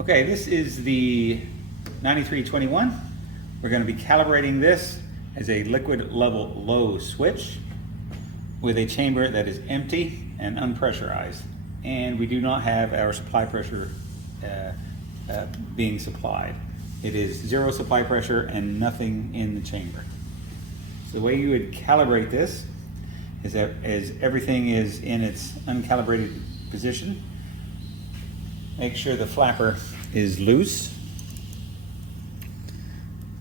Okay, this is the 9321. We're going to be calibrating this as a liquid level low switch with a chamber that is empty and unpressurized. And we do not have our supply pressure being supplied. It is zero supply pressure and nothing in the chamber. So the way you would calibrate this is that as everything is in its uncalibrated position, make sure the flapper is loose.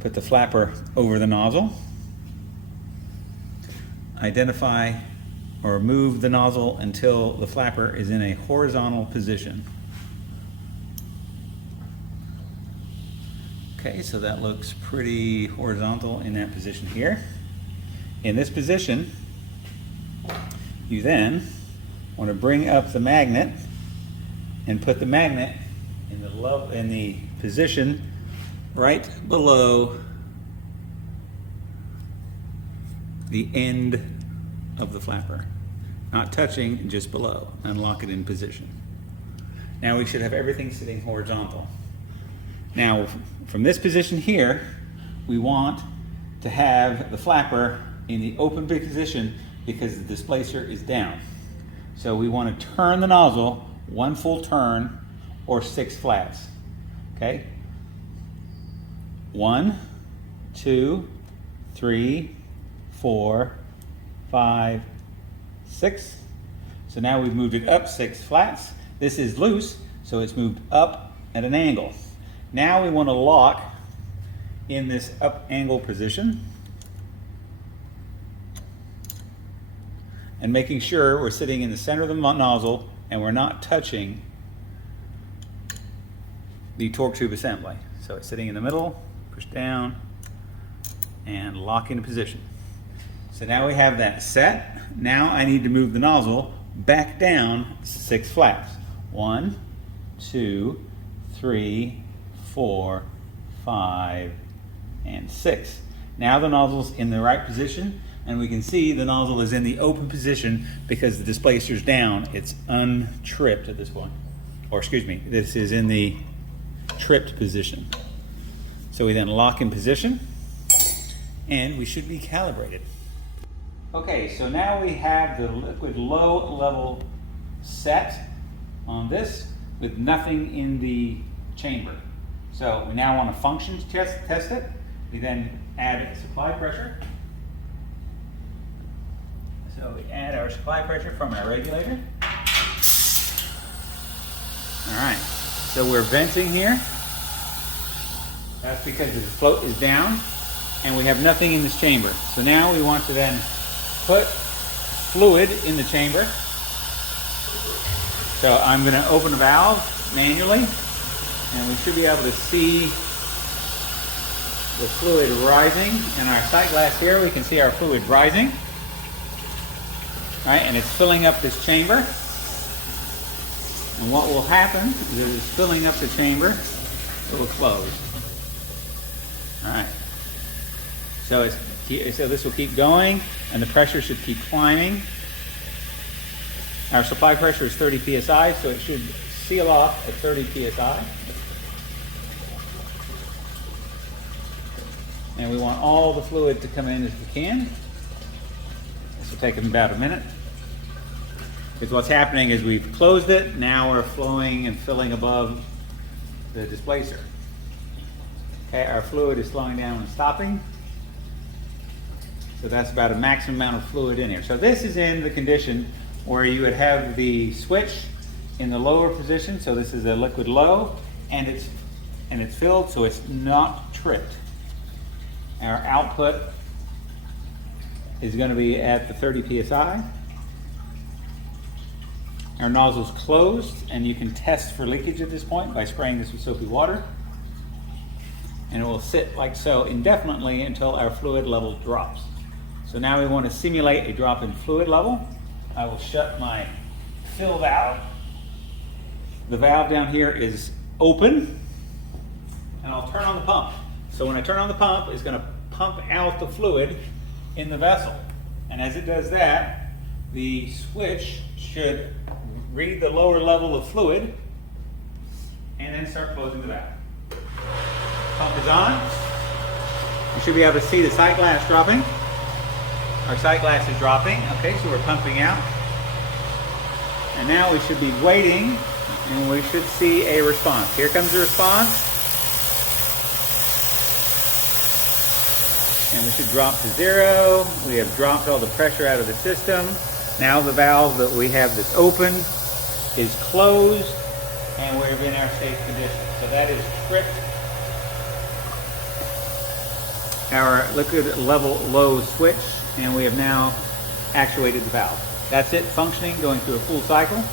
Put the flapper over the nozzle. Identify or move the nozzle until the flapper is in a horizontal position. Okay, so that looks pretty horizontal in that position here. In this position, you then want to bring up the magnet and put the magnet in the position right below the end of the flapper. Not touching, just below. And lock it in position. Now we should have everything sitting horizontal. Now from this position here, we want to have the flapper in the open position because the displacer is down. So we want to turn the nozzle one full turn or 6 flaps. Okay? 1, 2, 3, 4, 5, 6. So now we've moved it up 6 flats. This is loose, so it's moved up at an angle. Now we want to lock in this up angle position and making sure we're sitting in the center of the nozzle and we're not touching the torque tube assembly. So it's sitting in the middle, push down, and lock into position. So now we have that set. Now I need to move the nozzle back down 6 flaps. 1, 2, 3, 4, 5, and 6. Now the nozzle's in the right position, and we can see the nozzle is in the open position because the displacer's down. It's untripped at this point. Or excuse me, this is in the tripped position. So we then lock in position, and we should be calibrated. Okay, so now we have the liquid low level set on this with nothing in the chamber. So we now want to function test it. We then add supply pressure. So we add our supply pressure from our regulator. All right, so we're venting here. That's because the float is down and we have nothing in this chamber. So now we want to then put fluid in the chamber. So I'm going to open the valve manually and we should be able to see the fluid rising. In our sight glass here we can see our fluid rising. All right, and it's filling up this chamber. And what will happen is it's filling up the chamber, it will close. All right. So this will keep going, and the pressure should keep climbing. Our supply pressure is 30 psi, so it should seal off at 30 psi. And we want all the fluid to come in as we can. This will take about a minute. Because what's happening is we've closed it, now we're flowing and filling above the displacer. Okay, our fluid is slowing down and stopping. So that's about a maximum amount of fluid in here. So this is in the condition where you would have the switch in the lower position. So this is a liquid low, and it's filled, so it's not tripped. Our output is going to be at the 30 psi. Our nozzle's closed, and you can test for leakage at this point by spraying this with soapy water. And it will sit like so indefinitely until our fluid level drops. So now we want to simulate a drop in fluid level. I will shut my fill valve. The valve down here is open, and I'll turn on the pump. So when I turn on the pump, it's going to pump out the fluid in the vessel. And as it does that, the switch should read the lower level of fluid and then start closing the valve. Pump is on. You should be able to see the sight glass dropping. Our sight glass is dropping. Okay, so we're pumping out. And now we should be waiting, and we should see a response. Here comes the response. And we should drop to 0. We have dropped all the pressure out of the system. Now the valve that we have that's open is closed, and we're in our safe condition. So that is tripped our liquid level low switch, and we have now actuated the valve. That's it functioning, going through a full cycle.